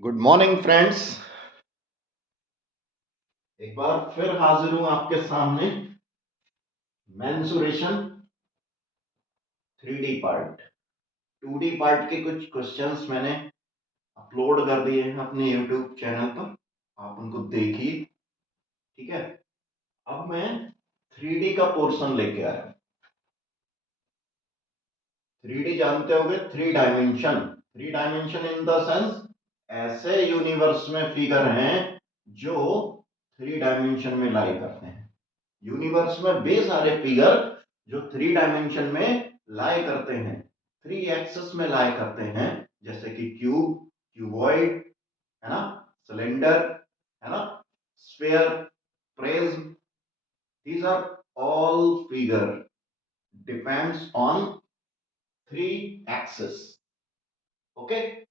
Good morning friends. एक बार फिर हाजिर हूं आपके सामने। Mensuration 3D part 2D part के कुछ क्वेश्चंस मैंने अपलोड कर दिए हैं अपने यूट्यूब चैनल पर। आप उनको देखिए। ठीक है, अब मैं 3D का पोर्शन लेके आया हूं। 3D जानते होंगे, three dimension in the sense ऐसे यूनिवर्स में फिगर हैं जो 3 डायमेंशन में लाई करते हैं। यूनिवर्स में बे सारे फिगर जो 3 डायमेंशन में लाई करते हैं, 3 एक्सिस में लाई करते हैं, जैसे कि क्यूब, क्यूबॉइड, है ना, सिलेंडर, है ना, sphere, prism. These are all figure depends on 3 axis. Okay,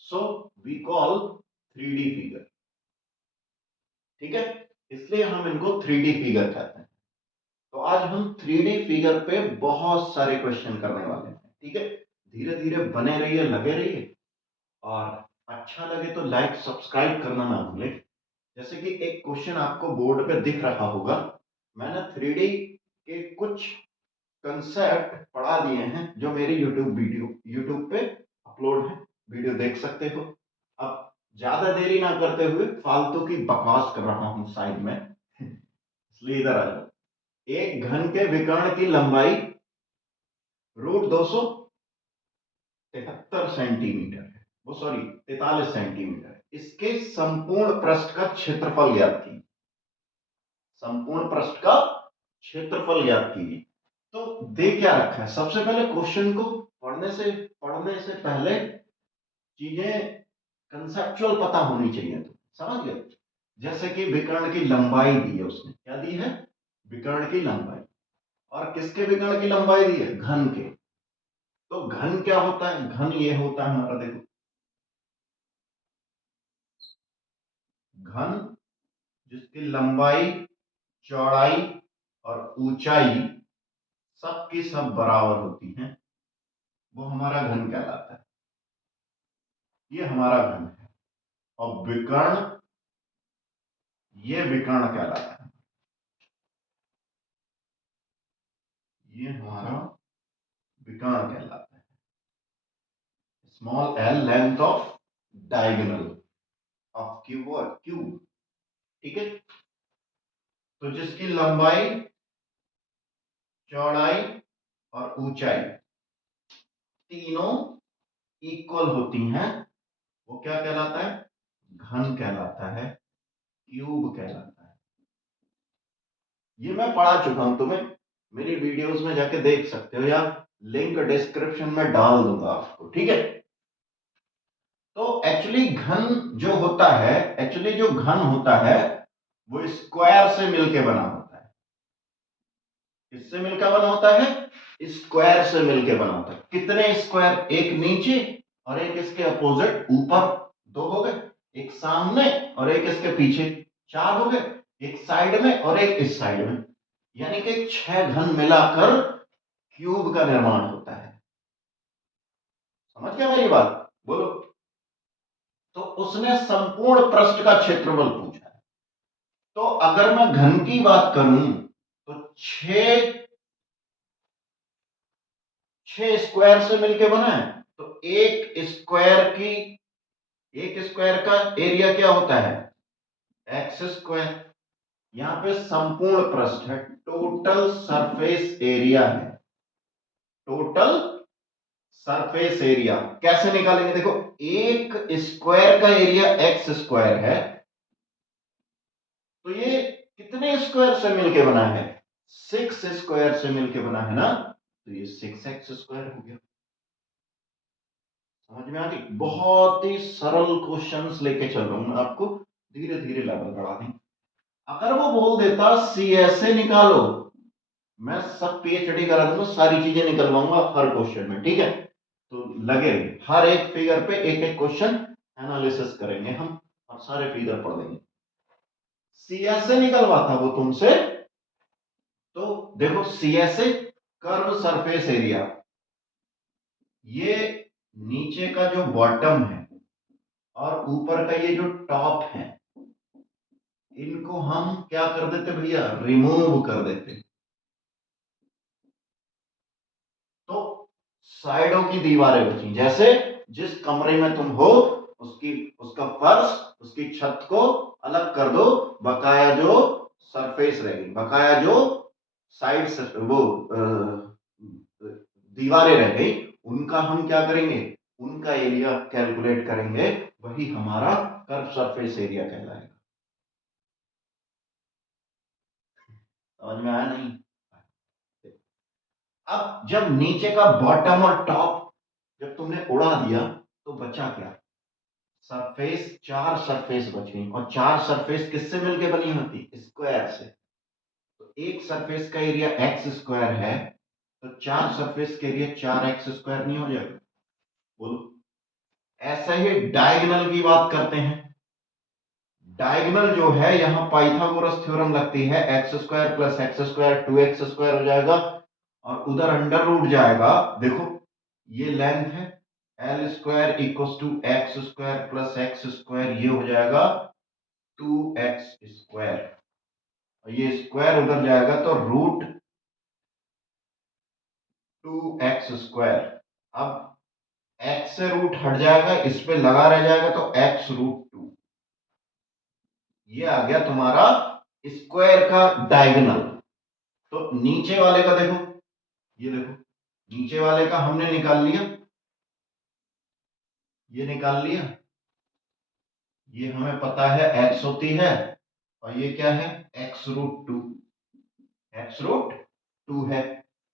so we call 3D figure. ठीक है, इसलिए हम इनको 3D फिगर कहते हैं। तो आज हम 3D फिगर पे बहुत सारे क्वेश्चन करने वाले हैं। ठीक है, धीरे धीरे बने रहिए, लगे रहिए, और अच्छा लगे तो लाइक सब्सक्राइब करना ना भूलें। जैसे कि एक क्वेश्चन आपको बोर्ड पे दिख रहा होगा, मैंने 3D के कुछ कंसेप्ट पढ़ा दिए हैं जो मेरी यूट्यूब पे अपलोड है। वीडियो देख सकते हो। अब ज्यादा देरी ना करते हुए फालतू की बकवास कर रहा हूं साइड में इसलिए इधर आ जाओ। एक घन के विकर्ण की लंबाई √273 सेंटीमीटर है, वो सॉरी 43 सेंटीमीटर है। इसके संपूर्ण पृष्ठ का क्षेत्रफल ज्ञात कीजिए। संपूर्ण पृष्ठ का क्षेत्रफल ज्ञात कीजिए। तो दे क्या रखा है, सबसे पहले क्वेश्चन को पढ़ने से पहले चीजें कंसेप्चुअल पता होनी चाहिए। तो समझ गए। जैसे कि विकर्ण की लंबाई दी है, उसने क्या दी है, विकर्ण की लंबाई। और किसके विकर्ण की लंबाई दी है, घन के। तो घन क्या होता है, घन ये होता है हमारा, देखो, घन जिसकी लंबाई, चौड़ाई और ऊंचाई सबकी सब बराबर होती हैं, वो हमारा घन कहलाता है। ये हमारा घन है। और विकर्ण, ये विकर्ण कहलाता है। ये हमारा विकर्ण कहलाता है। Small L, length of diagonal of cube. ठीक है, तो जिसकी लंबाई, चौड़ाई और ऊंचाई तीनों इक्वल होती हैं, वो क्या कहलाता है, घन कहलाता है, क्यूब कहलाता है। ये मैं पढ़ा चुका हूं तुम्हें, मेरी वीडियोस में जाके देख सकते हो, या लिंक डिस्क्रिप्शन में डाल दूंगा आपको। ठीक है, तो एक्चुअली जो घन होता है वो स्क्वायर से मिलके बना होता है। किससे मिलकर बना होता है, स्क्वायर से मिलके बना होता है। कितने स्क्वायर, एक नीचे और एक इसके अपोजिट ऊपर, दो हो गए, एक सामने और एक इसके पीछे, चार हो गए, एक साइड में और एक इस साइड में, यानी कि 6 घन मिलाकर क्यूब का निर्माण होता है। समझ गया मेरी बात, बोलो। तो उसने संपूर्ण पृष्ठ का क्षेत्रफल पूछा है। तो अगर मैं घन की बात करूं तो 6 स्क्वायर से मिलके बना है। तो एक स्क्वायर का एरिया क्या होता है, एक्स स्क्वायर। यहां पे संपूर्ण पृष्ठ है, टोटल सरफेस एरिया है। टोटल सरफेस एरिया कैसे निकालेंगे, देखो, एक स्क्वायर का एरिया एक्स स्क्वायर है, तो ये कितने स्क्वायर से मिलके बना है, 6 स्क्वायर से मिलके बना है ना, तो ये 6x स्क्वायर हो गया। समझ में आ गई। बहुत ही सरल क्वेश्चंस लेके चल रहा हूं मैं आपको, धीरे धीरे लेवल बढ़ा दें। अगर वो बोल देता सी ऐसे निकालो, मैं सब पीएचडी करा दूंगा, सारी चीजें निकलवाऊंगा हर क्वेश्चन में। ठीक है, तो लगे रहिए, हर एक फिगर पे एक एक क्वेश्चन एनालिसिस करेंगे हम, और सारे फिगर पढ़ देंगे। सी ऐसे निकलवाता वो तुमसे, तो देखो, सी ऐसे कर्व सरफेस एरिया, ये नीचे का जो बॉटम है और ऊपर का ये जो टॉप है, इनको हम क्या कर देते भैया, रिमूव कर देते। तो साइडों की दीवारें बची, जैसे जिस कमरे में तुम हो उसकी उसका फर्श, उसकी छत को अलग कर दो, बकाया जो सरफेस रहेगी, बकाया जो साइड से वो दीवारें रह गई, उनका हम क्या करेंगे, उनका एरिया कैलकुलेट करेंगे, वही हमारा कर्व सरफेस एरिया कहलाएगा। समझ में आया नहीं? अब जब नीचे का बॉटम और टॉप जब तुमने उड़ा दिया तो बचा क्या, सरफेस, चार सरफेस बची, और चार सरफेस किससे मिलके बनी होती, स्क्वायर से। तो एक सरफेस का एरिया एक्स स्क्वायर है, तो चार सरफेस के एरिया चार एक्स स्क्वायर नहीं हो जाएगा? बोलो। ऐसा ही डायगोनल की बात करते हैं। डायगोनल जो है, यहां पाइथागोरस थ्योरम लगती है, x square plus x square two x square हो जाएगा, और उधर अंडर रूट जाएगा। देखो ये लेंथ है, l square equal to x square plus x square, ये हो जाएगा टू एक्स स्क्वायर, और ये स्क्वायर उधर जाएगा तो रूट टू एक्स स्क्वायर। अब एक्स से रूट हट जाएगा, इस पे लगा रह जाएगा, तो एक्स रूट टू, ये आ गया तुम्हारा स्क्वायर का डायगोनल। तो नीचे वाले का देखो, ये देखो नीचे वाले का हमने निकाल लिया, ये निकाल लिया, ये हमें पता है एक्स होती है, और ये क्या है, x root two, x root two है।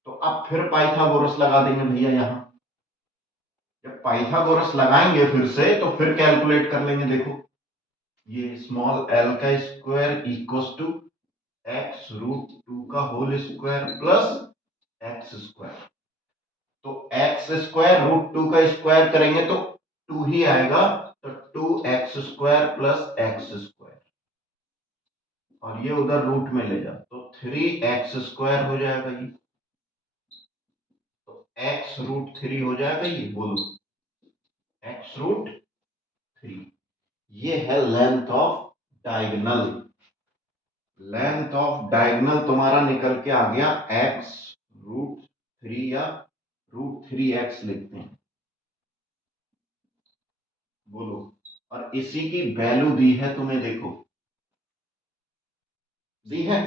तो अब फिर पाइथागोरस लगा देंगे भैया यहां, जब पाइथागोरस लगाएंगे फिर से तो फिर कैलकुलेट कर लेंगे। देखो ये स्मॉल एल का square equal to x root two का whole square plus x square, तो एक्स स्क्वायर रूट टू का स्क्वायर करेंगे तो टू ही आएगा, तो two x square plus x square, और ये उधर रूट में ले जा तो थ्री एक्स स्क्वायर हो जाएगा, ये तो एक्स रूट थ्री हो जाएगा, ये बोलो एक्स रूट थ्री। ये है length of diagonal. Length of diagonal तुम्हारा निकल के आ गया एक्स रूट थ्री, या रूट थ्री एक्स लिखते हैं, बोलो। और इसी की वैल्यू दी है तुम्हें, देखो दी है,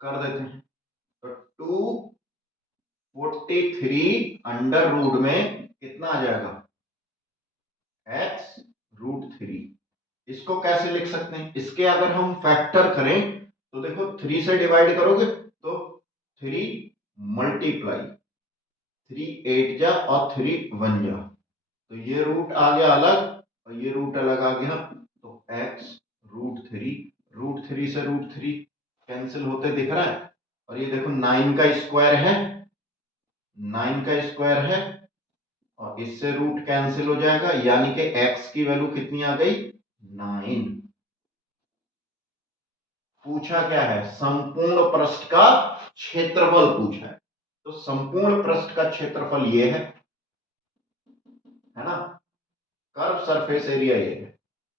कर देते हैं। तो two forty three under root में कितना आ जाएगा, एक्स रूट थ्री। इसको कैसे लिख सकते हैं, इसके अगर हम फैक्टर करें तो देखो थ्री से डिवाइड करोगे तो थ्री मल्टीप्लाई, थ्री एट जा और थ्री वन जा, तो ये रूट आ गया अलग और ये रूट अलग आ गया, तो एक्स रूट थ्री से रूट थ्री कैंसिल होते दिख रहा है, और ये देखो नाइन का स्क्वायर है, नाइन का स्क्वायर है, और इससे रूट कैंसिल हो जाएगा, यानी कि एक्स की वैल्यू कितनी आ गई, नाइन। पूछा क्या है, संपूर्ण पृष्ठ का क्षेत्रफल पूछा है, तो संपूर्ण पृष्ठ का क्षेत्रफल ये है ना, कर्व सरफेस एरिया ये है,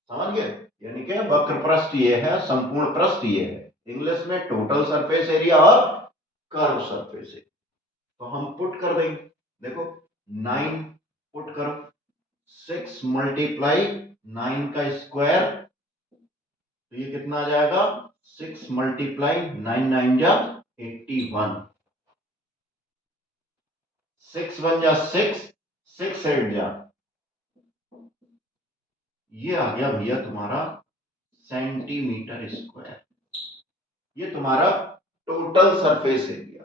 समझ गए, यानी कि वक्र पृष्ठ ये है, संपूर्ण पृष्ठ ये है, इंग्लिश में टोटल सरफेस एरिया और कर्व सरफेस एरिया। तो हम पुट कर देंगे, देखो नाइन पुट करो, सिक्स मल्टीप्लाई नाइन का स्क्वायर, तो ये कितना आ जाएगा, सिक्स मल्टीप्लाई नाइन, नाइन जा 81, सिक्स वन जा सिक्स, सिक्स एट जा, ये आ गया भैया तुम्हारा सेंटीमीटर स्क्वायर, ये तुम्हारा total surface area.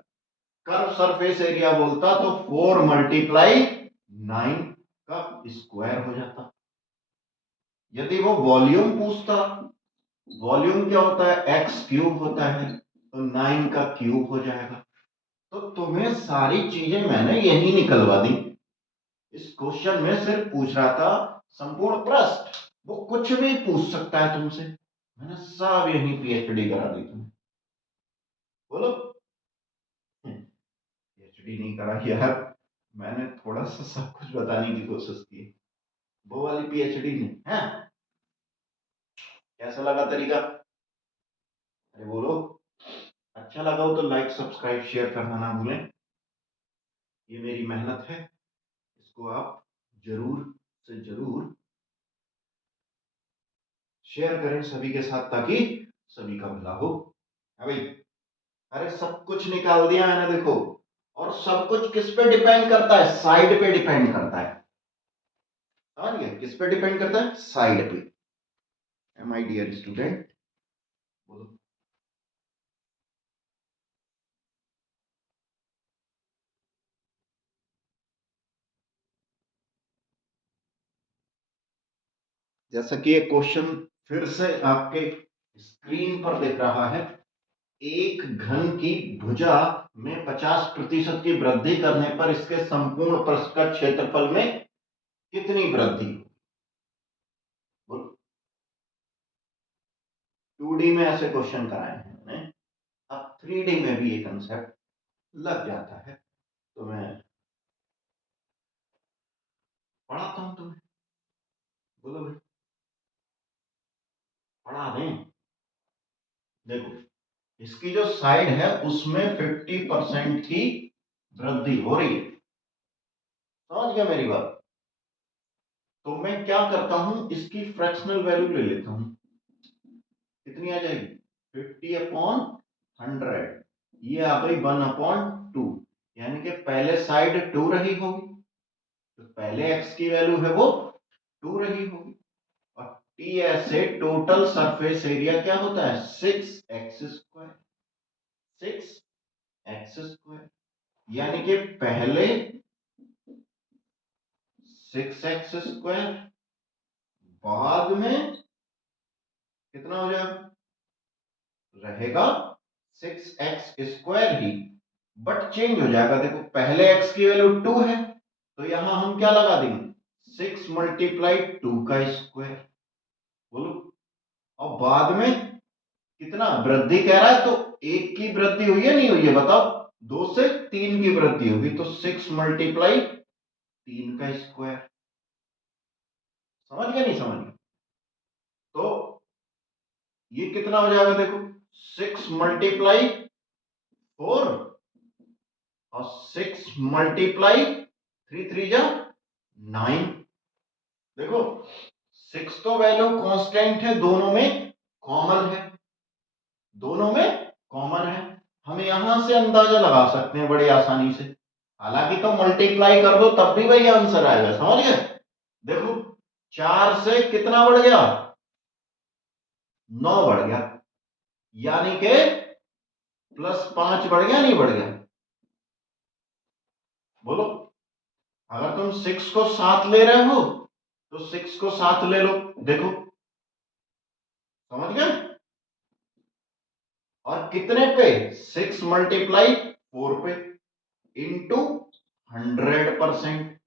Curve surface area बोलता तो फोर मल्टीप्लाई नाइन का स्क्वायर हो जाता। यदि वो वॉल्यूम पूछता, वॉल्यूम क्या होता है, एक्स क्यूब होता है, तो नाइन का क्यूब हो जाएगा। तो तुम्हें सारी चीजें मैंने यही निकलवा दी, इस क्वेश्चन में सिर्फ पूछ रहा था संपूर्ण पृष्ठ, वो कुछ भी पूछ सकता है तुमसे, मैंने सब यही पीएचडी करा दी तुम्हें, बोलो। पीएचडी नहीं करा यार, मैंने थोड़ा सा सब कुछ बताने की कोशिश की। वो वाली पीएचडी नहीं है। कैसा लगा तरीका? अरे बोलो। अच्छा लगा हो तो लाइक सब्सक्राइब शेयर करना ना भूलें। ये मेरी मेहनत है, इसको आप जरूर से जरूर शेयर करें सभी के साथ, ताकि सभी का भला हो। है भाई? अरे सब कुछ निकाल दिया मैंने, देखो। और सब कुछ किस पे डिपेंड करता है? साइड पे डिपेंड करता है। समझ गए? किस पे डिपेंड करता है? साइड पे। माय डियर स्टूडेंट, बोलो। जैसा कि ये क्वेश्चन फिर से आपके स्क्रीन पर दिख रहा है, एक घन की भुजा में 50% की वृद्धि करने पर इसके संपूर्ण पृष्ठ का क्षेत्रफल में कितनी वृद्धि? 2D में ऐसे क्वेश्चन कराए हैं मैंने, अब 3D में भी ये कंसेप्ट लग जाता है, तो मैं पढ़ाता हूं तुम्हें। बोलो भाई, पढ़ा दें। देखो, इसकी जो साइड है उसमें 50% की वृद्धि हो रही है। समझ गया मेरी बात? तो मैं क्या करता हूं, इसकी फ्रैक्शनल वैल्यू ले लेता हूं। कितनी आ जाएगी? 50/100। ये आ गई 1/2, यानी कि पहले साइड 2 रही होगी, तो पहले x की वैल्यू है वो 2 रही होगी। और टी ऐसे टोटल सरफेस एरिया क्या होता है? 6x²। 6x², यानी कि पहले 6x², बाद में कितना हो जाएगा? रहेगा 6x² ही, बट चेंज हो जाएगा। देखो, पहले x की वैल्यू 2 है, तो यहां हम क्या लगा देंगे? 6 मल्टीप्लाई 2 का स्क्वायर। बोलो। और बाद में कितना वृद्धि कह रहा है, तो एक की वृद्धि हुई है नहीं हुई है बताओ? 2 से 3 की वृद्धि होगी, तो 6 मल्टीप्लाई 3 का स्क्वायर। समझ गया नहीं समझ गया? तो ये कितना हो जाएगा? देखो, 6 मल्टीप्लाई 4 और 6 मल्टीप्लाई 3 3 जा 9। देखो, 6 तो वैल्यू कांस्टेंट है, दोनों में कॉमन है, दोनों में कॉमन है। हम यहां से अंदाजा लगा सकते हैं बड़ी आसानी से। हालांकि तो मल्टीप्लाई कर दो तब भी वही आंसर आएगा। समझ गए? देखो, 4 से कितना बढ़ गया? 9 बढ़ गया, यानी कि +5 बढ़ गया नहीं बढ़ गया? बोलो। अगर तुम 6 को साथ ले रहे हो तो 6 को साथ ले लो। देखो, समझ गए? और कितने पे? 6 मल्टीप्लाई 4 पे, इंटू 100%।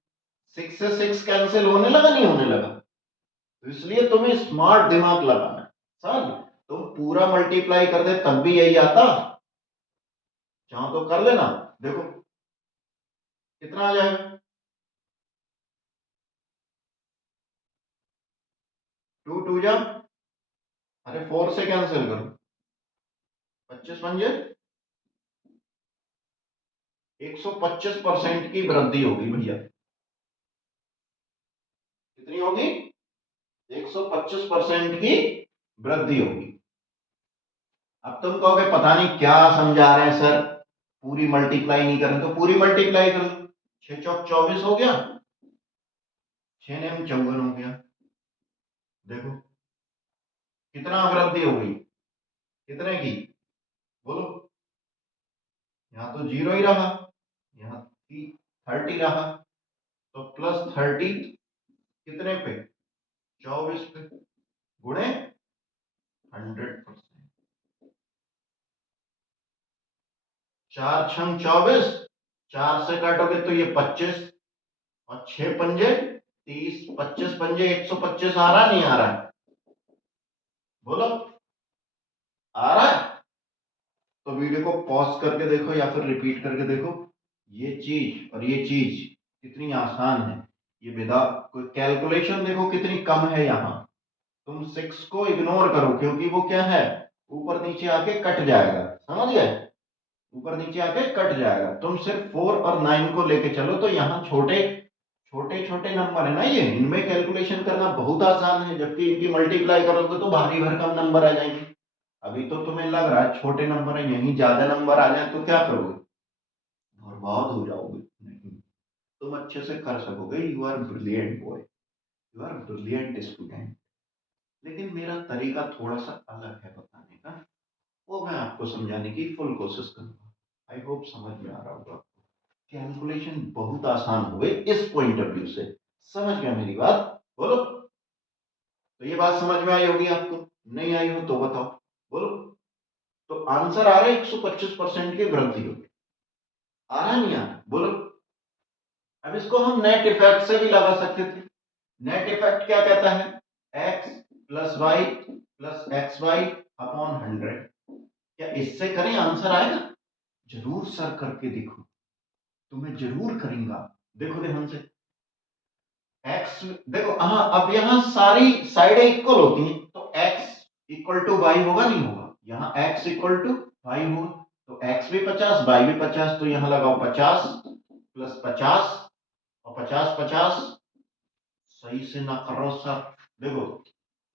6 से 6 कैंसिल होने लगा नहीं होने लगा? तो इसलिए तुम्हें स्मार्ट दिमाग लगाना है। समझ? तुम पूरा मल्टीप्लाई कर दे तब भी यही आता, चाहो तो कर लेना। देखो कितना आ जाएगा? 2 2 जा, अरे 4 से कैंसिल करो, 25 125% की वृद्धि होगी भैया। कितनी होगी? 125% की वृद्धि होगी। अब तुम कहोगे पता नहीं क्या समझा रहे हैं सर, पूरी मल्टीप्लाई नहीं करें, तो पूरी मल्टीप्लाई कर लो। 6 चौक 24 हो गया, 6 ने 54 हो गया। देखो कितना वृद्धि हो गई, कितने की? बोलो। यहाँ तो 0 ही रहा, यहाँ 30 रहा, तो +30 कितने पे? 24 पे, गुणे 100%। 4 छंग 24, 4 से काटोगे तो ये 25, और 6 पंजे 30, 25 पंजे 125 आ रहा नहीं आ रहा है? बोलो, आ रहा है? तो वीडियो को पॉज करके देखो या फिर रिपीट करके देखो। ये चीज और ये चीज कितनी आसान है। ये विदा कोई कैलकुलेशन देखो कितनी कम है यहाँ। तुम 6 को इग्नोर करो क्योंकि वो क्या है, ऊपर नीचे आके कट जाएगा, समझ गए, ऊपर नीचे आके कट जाएगा। तुम सिर्फ 4 और 9 को लेके चलो, तो यहाँ छोटे छोटे छोटे नंबर है ना, ये इनमें कैलकुलेशन करना बहुत आसान है, जबकि इनकी मल्टीप्लाई करोगे तो भारी भरकम नंबर आ जाएंगे। अभी तो तुम्हें लग रहा है छोटे नंबर है, यहीं ज्यादा नंबर आ जाए तो क्या करोगे, बर्बाद हो जाओगे। नहीं, तुम अच्छे से कर सकोगे। You are brilliant boy, you are brilliant student. लेकिन मेरा तरीका थोड़ा सा अलग है बताने का, वो मैं आपको समझाने की फुल कोशिश करूंगा। आई होप समझ में आ रहा होगा। कैलकुलेशन बहुत आसान हो गई इस पॉइंट ऑफ व्यू से। समझ गया मेरी बात, बोलो। तो ये बात समझ में आई होगी आपको, नहीं आई हो तो बताओ, बोलो। तो आंसर आ रहा है 125% की वृद्धि होगी। आ रहा नहीं आ रहा, बोलो। अब इसको हम नेट इफेक्ट से भी लगा सकते थे। नेट इफेक्ट क्या कहता है, x plus y plus x y upon 100। क्या इससे करें, आंसर आएगा? जरूर सर करके देखो, तो मैं जरूर करूंगा। देखो ध्यान से, एक्स देखो, हाँ अब यहाँ सारी साइडें इक्वल होती हैं, तो एक्स इक्वल टू वाई होगा, नहीं होगा? यहाँ एक्स इक्वल टू वाई होगा, तो एक्स भी 50 वाई भी 50, तो यहाँ लगाओ 50 प्लस 50 और 50 50। सही से ना करो सर, देखो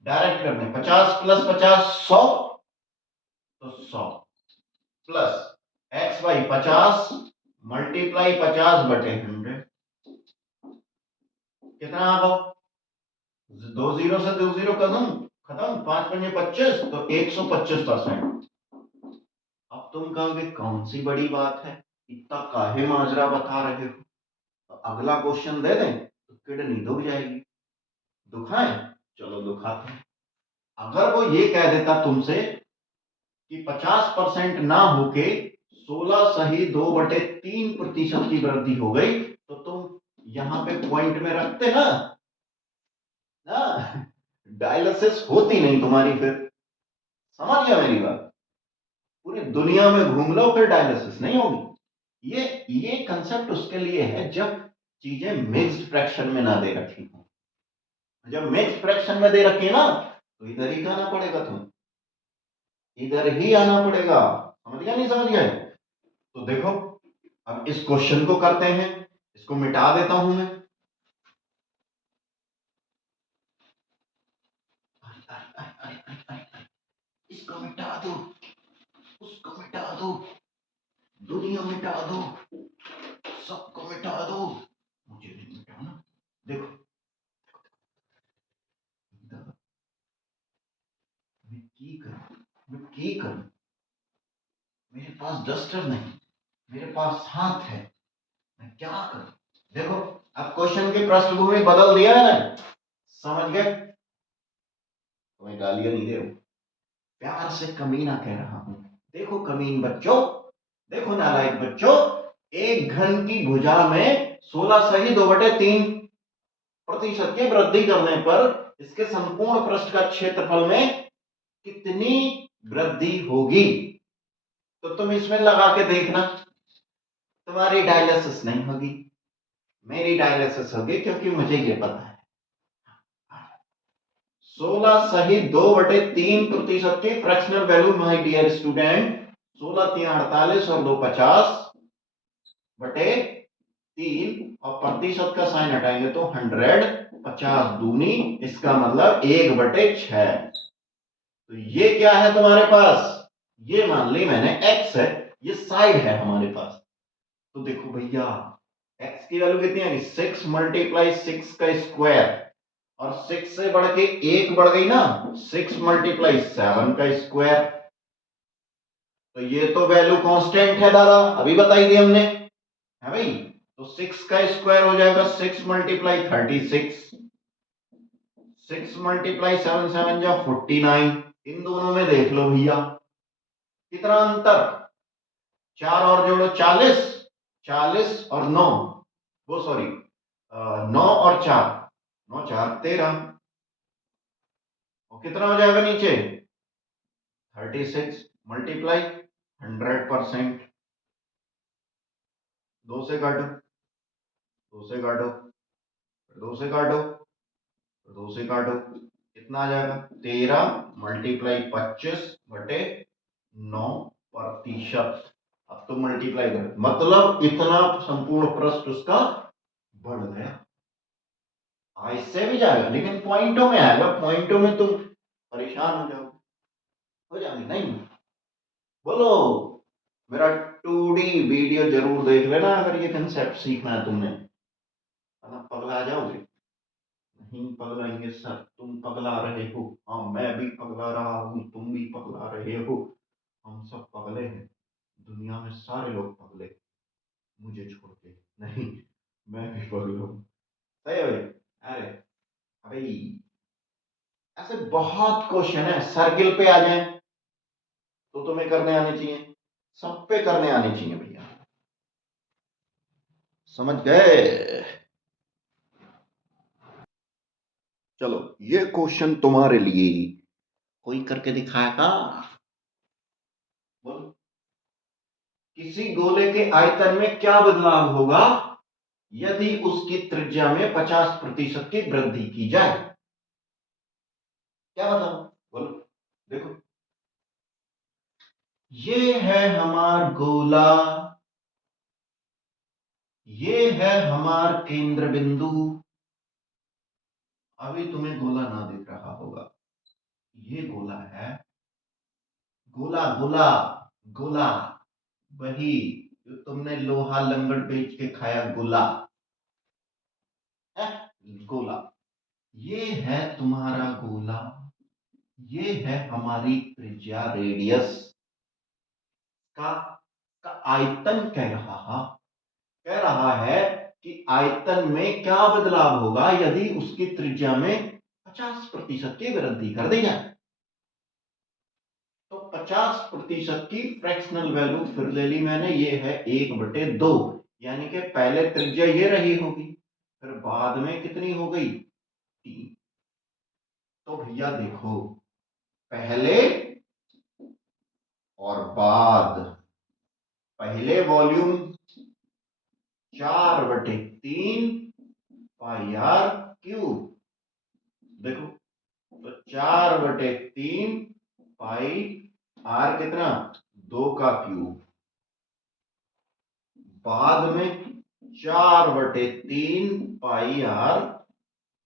डायरेक्ट करने, 50 प्लस 50 100, तो 100 प्लस एक्स वाई 50 मल्टीप्लाई 50/100, कितना आ गया? दो जीरो से दो जीरो खत्म खत्म, 5×5 = 25, तो 125%। अब तुम कहोगे कौन सी बड़ी बात है, इतना काहे माजरा बता रहे हो? तो अगला क्वेश्चन दे दें तो किडनी दुख जाएगी। दुखाएं, चलो दुखाते हैं। अगर वो ये कह देता तुमसे कि 50% ना होके 16 सही 2/3% की वृद्धि हो गई, तो तुम यहां पे पॉइंट में रखते ना, ना डायलिसिस होती नहीं तुम्हारी फिर। समझ गया मेरी बात? पूरी दुनिया में घूम लो फिर डायलिसिस नहीं होगी। ये कंसेप्ट उसके लिए है जब चीजें मिक्स्ड फ्रैक्शन में ना दे रखी हो। जब मिक्स्ड फ्रैक्शन में दे रखी है ना, तो इधर ही आना पड़ेगा, तुम इधर ही आना पड़ेगा। समझ गया नहीं समझ गए? तो देखो, अब इस क्वेश्चन को करते हैं, इसको मिटा देता हूं मैं। इसको मिटा दो, उसको मिटा दो, दुनिया मिटा दो, सबको मिटा दो, मुझे नहीं मिटाना। देखो मैं की करूं, मैं की करूं, मेरे पास डस्टर नहीं, मेरे पास हाथ है, मैं क्या करूं? देखो, अब क्वेश्चन की पृष्ठभूमि बदल दिया है ना, समझ गए? तुम्हें गालियां नहीं दे रहा, प्यार से कमीना कह रहा हूं। देखो कमीन बच्चों, देखो नालायक बच्चों, एक घन की भुजा में 16 सही 2/3% की वृद्धि करने पर इसके संपूर्ण पृष्ठ का क्षेत्रफल में कितनी वृद्धि होगी? तो तुम इसमें लगा के देखना, तुम्हारी डायलिसिस नहीं होगी, मेरी डायलिसिस होगी, क्योंकि मुझे ये पता है 16 सही 2/3% की fractional value my dear student, 16×3 = 48 और 2 50/3, और प्रतिशत का साइन हटाएंगे तो 100, 50 दूनी, इसका मतलब 1/6। तो ये क्या है तुम्हारे पास, ये मान ली मैंने x है, ये साइड है हमारे पास। तो देखो भैया, x की वैल्यू कितनी है, 6 × 6 का स्क्वायर, और 6 से बढ़ के 1 बढ़ गई ना, 6 × 7 का स्क्वायर। तो ये तो वैल्यू कांस्टेंट है दादा, अभी बताई थी हमने, है भाई? तो 6 का स्क्वायर हो जाएगा 6 × 36, 6 × 7 7 जा 49। इन दोनों में देख लो भैया कितना अंतर, 4 और जोड़ो 40, 40 और 9, वो सॉरी 9 और 4, 9 4 13, और कितना हो जाएगा नीचे 36 मल्टीप्लाई 100%। दो से काटो, दो से काटो, 2 से काटो, 2 से काटो, कितना आ जाएगा 13 मल्टीप्लाई 25/9%। अब तो मल्टीप्लाई कर, मतलब इतना संपूर्ण पृष्ठ उसका बढ़ गया। इससे भी जाएगा लेकिन पॉइंटों में आएगा, पॉइंटों में तुम परेशान हो जाओगे, हो जाओगे नहीं। बोलो, मेरा 2D वीडियो जरूर देख लेना अगर ये कंसेप्ट सीखना है तुमने, वरना पगला जाओगे। नहीं पगलाएंगे सर, तुम पगला रहे हो, हाँ मैं भी पगला रहा हूँ, तुम भी पगला रहे हो, हम सब पगले हैं, दुनिया में सारे लोग पगले, मुझे छोड़ के नहीं, मैं भी पगला हूँ। सही है भाई। अरे भाई ऐसे बहुत क्वेश्चन है, सर्किल पे आ जाए तो तुम्हें करने आने चाहिए, सब पे करने आने चाहिए भैया, समझ गए। चलो ये क्वेश्चन तुम्हारे लिए, कोई करके दिखाएगा? बोलो, किसी गोले के आयतन में क्या बदलाव होगा यदि उसकी त्रिज्या में 50% की वृद्धि की जाए? क्या बदलाव? बोलो। देखो, ये है हमार गोला, ये है हमार केंद्र बिंदु। अभी तुम्हें गोला ना दिख रहा होगा, ये गोला है, गोला गोला गोला, वही जो तुमने लोहा लंगड़ बेच के खाया, गोला है, गोला। ये है तुम्हारा गोला, ये है हमारी त्रिज्या, रेडियस का का आयतन कह रहा है कि आयतन में क्या बदलाव होगा यदि उसकी त्रिज्या में 50% की वृद्धि कर दी जाए। तो 50% की फ्रैक्शनल वैल्यू फिर ले ली मैंने, ये है 1/2, यानी कि पहले त्रिज्या ये रही होगी, फिर बाद में कितनी हो गई 3। तो भैया देखो, पहले और बाद, पहले वॉल्यूम 4/3 पाई आर क्यूब, देखो तो 4/3 पाई आर कितना 2 का क्यूब, बाद में 4/3 पाई आर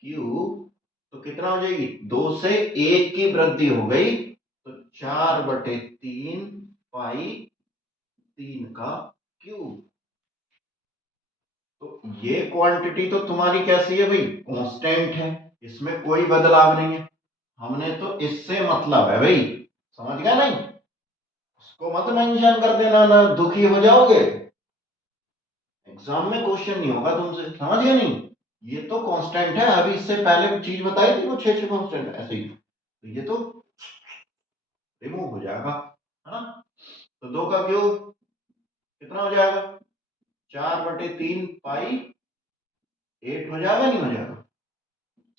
क्यूब, तो कितना हो जाएगी 2 से 1 की वृद्धि हो गई, तो 4/3 पाई 3 का क्यूब। तो ये क्वांटिटी तो तुम्हारी कैसी है भाई, कांस्टेंट है, इसमें कोई बदलाव नहीं है, हमने तो इससे मतलब है भाई, समझ गया नहीं? उसको मत मेंशन कर देना, ना दुखी हो जाओगे, एग्जाम में क्वेश्चन नहीं होगा तुमसे, समझ गए नहीं? ये तो कांस्टेंट है, अभी इससे पहले चीज बताई थी वो 6 कांस्टेंट ऐसे ही, तो ये तो रिमूव हो जाएगा, है ना? तो 2 का क्यूब कितना हो जाएगा 4/3 पाई 8 हो जाएगा, नहीं हो जाएगा?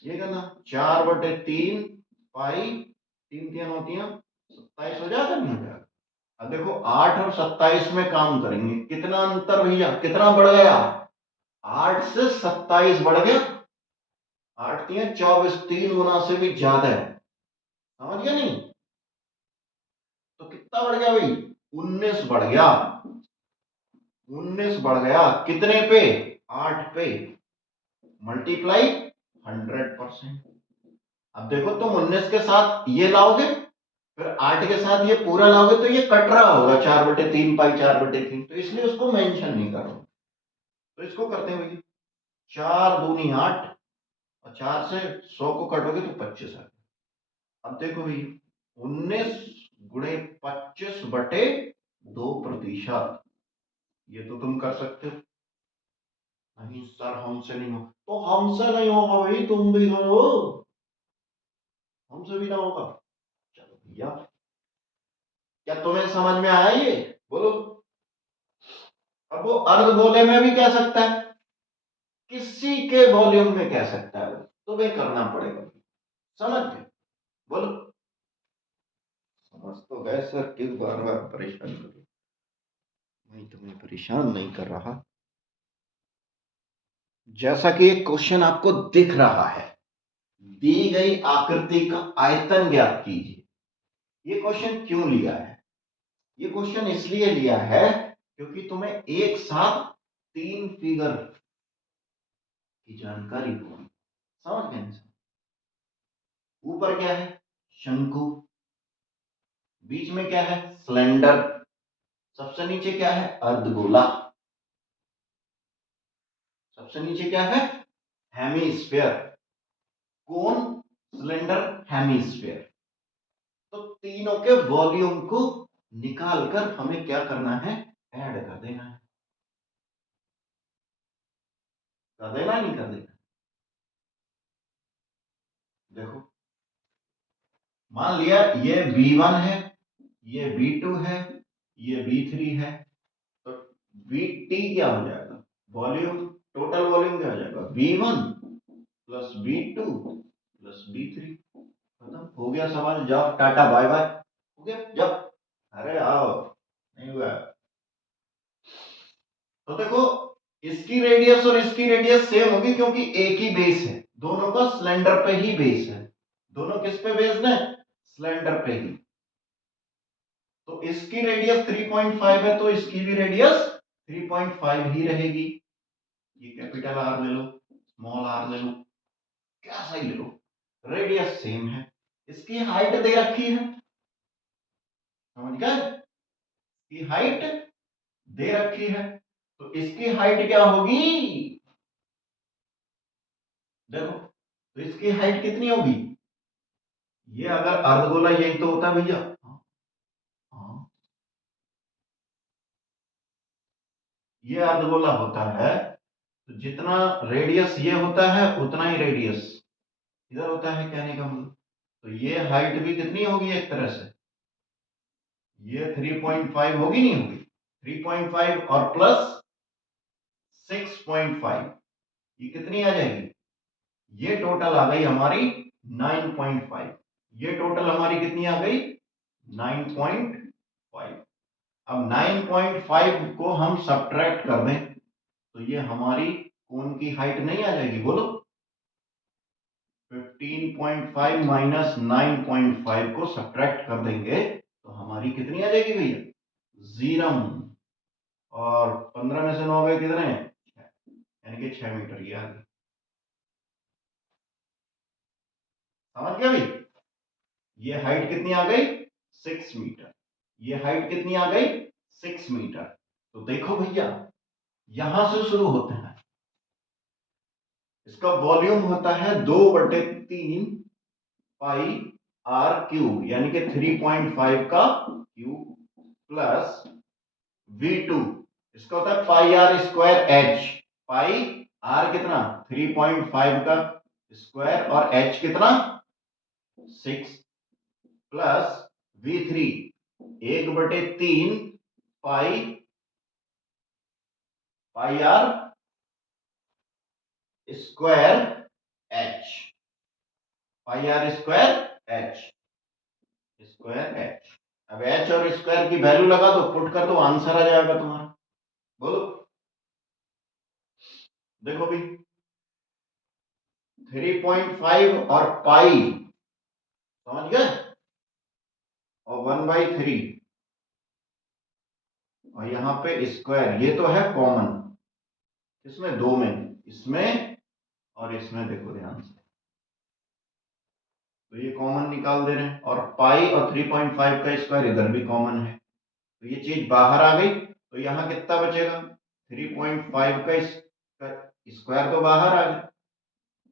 ये कहना 4/3 पाई 3 होती है 27 हो जाएगा, नहीं हो जाएगा? अब देखो 8 और 27 में काम करेंगे, कितना अंतर भैया, कितना बढ़ गया, 8 से 27 बढ़ गया, 8 3 24, 3 गुना से भी ज्यादा है, समझ गया नहीं? तो कितना बढ़ गया भाई, 19 बढ़ गया, 19 बढ़ गया, कितने पे 8 पे, मल्टीप्लाई 100%। अब देखो तुम 19 के साथ ये लाओगे, फिर 8 के साथ ये पूरा लाओगे, तो ये कट रहा होगा 4/3 पाई 4/3, तो इसलिए उसको मेंशन नहीं करो। तो इसको करते हैं भैया, 4 दूनी 8, और 4 से 100 को कटोगे तो 25 आ गया। अब देखो भैया 19 × 25/2%, ये तो तुम कर सकते हो। नहीं सर हमसे नहीं हो, तो हमसे नहीं होगा भाई, तुम भी करो, हमसे भी ना होगा। चलो भैया, क्या तुम्हें समझ में आया ये? बोलो। अब वो अर्ध गोले में भी कह सकता है, किसी के वॉल्यूम में कह सकता है, वो तुम्हें करना पड़ेगा, समझ गए? बोलो। समझ तो गए सर, क्यों बार बार परेशान कर रहे हो? मैं तुम्हें परेशान नहीं कर रहा। जैसा कि एक क्वेश्चन आपको दिख रहा है, दी गई आकृति का आयतन ज्ञात कीजिए। ये क्वेश्चन क्यों लिया है? ये क्वेश्चन इसलिए लिया है क्योंकि तुम्हें एक साथ 3 फिगर की जानकारी होगी। समझ गए? ऊपर क्या है? शंकु। बीच में क्या है? सिलेंडर। सबसे नीचे क्या है? अर्धगोला। सबसे नीचे क्या है? हेमीस्फेयर। कोन, सिलेंडर, हेमीस्फेयर। तो तीनों के वॉल्यूम को निकालकर हमें क्या करना है? ऐड कर देना है। कर देना, नहीं कर देना? देखो, मान लिया ये V1 है, ये V2 है, ये V3 है, तो VT क्या हो जाएगा? वॉल्यूम, टोटल वॉल्यूम क्या हो जाएगा? V1 plus V2 plus V3। खत्म हो गया सवाल। जाओ, टाटा बाय बाय। हो गया, जाओ। अरे आओ, नहीं हुआ। तो देखो, इसकी रेडियस और इसकी रेडियस सेम होगी क्योंकि एक ही बेस है, दोनों का सिलेंडर पे ही बेस है। दोनों किस पे बेस्ड है? सिलेंडर पे ही। तो इसकी रेडियस 3.5 है, तो इसकी भी रेडियस 3.5 ही रहेगी। ये कैपिटल आर ले लो, स्मॉल आर ले लो, क्या सही ले लो, रेडियस सेम है। इसकी हाइट दे रखी है, समझ गए? इसकी हाइट दे रखी है, तो इसकी हाइट क्या होगी? देखो, तो इसकी हाइट कितनी होगी? ये अगर अर्धगोला यही तो होता है भैया। हाँ, हाँ। ये अर्धगोला होता है, तो जितना रेडियस ये होता है उतना ही रेडियस इधर होता है, कहने का मतलब। तो ये हाइट भी कितनी होगी एक तरह से? ये 3.5 होगी, नहीं होगी? 3.5 और प्लस 6.5, ये कितनी आ जाएगी? ये टोटल आ गई हमारी 9.5। ये टोटल हमारी कितनी आ गई? 9.5। अब 9.5 को हम सब्ट्रैक्ट कर दें तो ये हमारी कोन की हाइट नहीं आ जाएगी? बोलो, 15.5 माइनस 9.5 को सब्ट्रैक्ट कर देंगे तो हमारी कितनी आ जाएगी भैया? 0। और 15 में से 9 गए कितने? यानी कि 6 मीटर। ये आ गई। समझ गया भाई? ये हाइट कितनी आ गई? 6 मीटर। ये हाइट कितनी आ गई? 6 मीटर। तो देखो भैया, यहां से शुरू होते हैं। इसका वॉल्यूम होता है 2/3 पाई आर क्यूब, यानी कि 3.5 का क्यूब, प्लस V2, इसका होता है pi r square h. Pi r कितना? 3.5 का स्क्वायर, और एच कितना? 6, plus V3 1/3 pi pi r square h. Pi r square h, square h. अब एच और स्क्वायर की वैल्यू लगा दो, पुट कर दो, आंसर आ जाएगा तुम्हारा। बोलो, देखो भी, 3.5 और पाई, समझ गए? और 1/3, और यहाँ पे स्क्वायर, ये तो है कॉमन। इसमें दो में, इसमें और इसमें, देखो ध्यान से, तो ये कॉमन निकाल दे रहे हैं, और पाई और 3.5 का स्क्वायर इधर भी कॉमन है, तो ये चीज बाहर आ गई। तो यहाँ कितना बचेगा? 3.5 का स्क्वायर तो बाहर आ गया,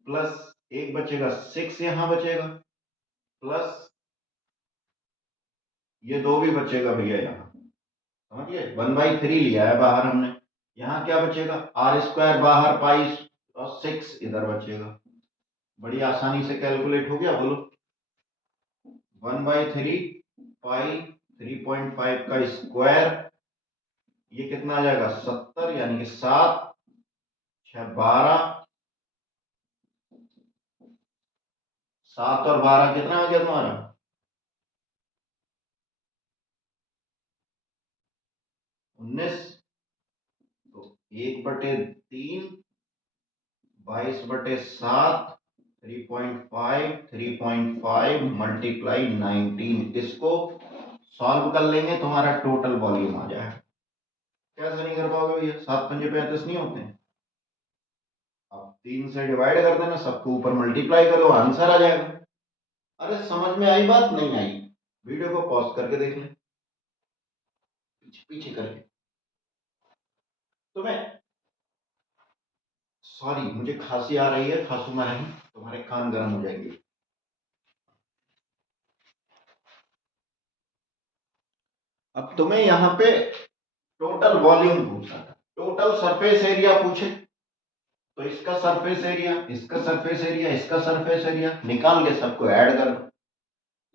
प्लस एक बचेगा 6 यहाँ बचेगा, प्लस ये दो भी बचेगा भैया यहाँ। समझिए, 1/3 लिया है बाहर हमने। यहाँ क्या बचेगा? आर स्क्वायर बाहर, पाई और 6 इधर बचेगा। बड़ी आसानी से कैलकुलेट हो गया। बोलो, 1/3 पाई 3.5 का स्क्वायर, ये कितना आ जाएगा? 70, यानी कि 7 6 12, 7 और 12 कितना आ गया तुम्हारा? 19। तो 1/3 22/7 3.5 मल्टीप्लाई 19, इसको सॉल्व कर लेंगे, तुम्हारा टोटल वॉल्यूम आ जाएगा। कैसे नहीं कर पाओगे भैया, 7×5 = 35 नहीं होते हैं? अब 3 से डिवाइड कर देना, सबको ऊपर मल्टीप्लाई करो, आंसर आ जाएगा। अरे समझ में आई बात, नहीं आई? वीडियो को पॉज करके देख लें, पीछे पीछे करके। तो मैं सॉरी, मुझे खांसी आ रही है, खांसूंगा नहीं, तुम्हारे कान गर्म हो जाएंगे। अब तुम्हें यहाँ पे टोटल वॉल्यूम पूछा था, टोटल सरफेस एरिया पूछे तो इसका सरफेस एरिया, इसका सरफेस एरिया, इसका सरफेस एरिया निकाल के सबको ऐड कर दो।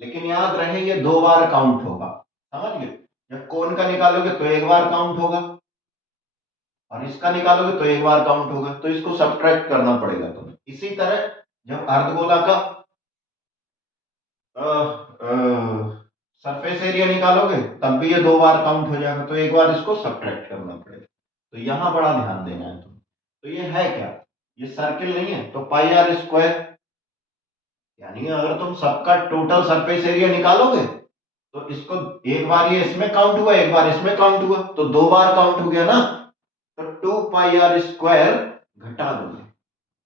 लेकिन याद रहे ये 2 बार काउंट होगा, समझ गए? जब कोन का निकालोगे तो 1 बार काउंट होगा, और इसका निकालोगे तो 1 बार काउंट होगा, तो इसको सब्ट्रैक्ट करना पड़ेगा तुम्हें। इसी तरह जब अर्धगोला का सरफेस एरिया निकालोगे तब भी ये 2 बार काउंट हो जाएगा, तो 1 बार इसको सब्ट्रैक्ट करना पड़ेगा। तो यहां बड़ा ध्यान देना है तुम्हें। तो ये है क्या, ये सर्किल नहीं है, तो πr², यानी अगर तुम सबका टोटल सरफेस एरिया निकालोगे तो इसको एक बार ये इसमें काउंट हुआ, एक बार इसमें काउंट हुआ, तो 2 बार काउंट हो गया ना, तो 2πr² घटा दोगे।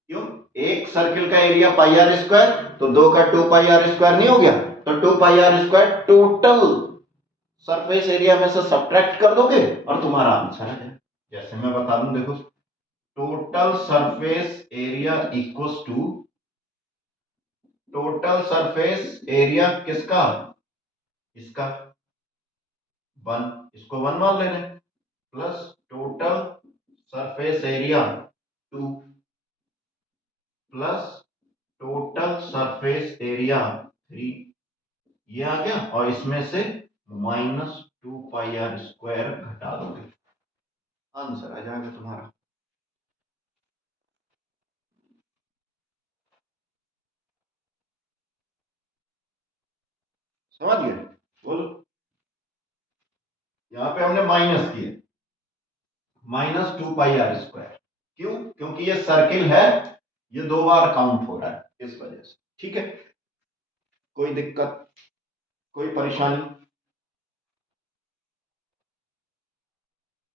क्यों? एक सर्किल का एरिया πr², तो 2 का 2πr² नहीं हो गया, तो 2πr² टोटल सरफेस एरिया में से सब्ट्रैक्ट कर दोगे और तुम्हारा आंसर आ जाएगा। जैसे मैं बता दूं, देखो, total surface area equals to total surface area किसका, इसका 1, इसको 1 मान लेना, plus total surface area 2 plus total surface area 3, ये आ गया, और इसमें से -2πr² घटा दोगे, आंसर आ जाएगा तुम्हारा। समझ गए? बोलो। यहां पे हमने माइनस किए, -2πr², क्यों? क्योंकि ये सर्किल है, ये 2 बार काउंट हो रहा है, इस वजह से। ठीक है, कोई दिक्कत, कोई परेशानी?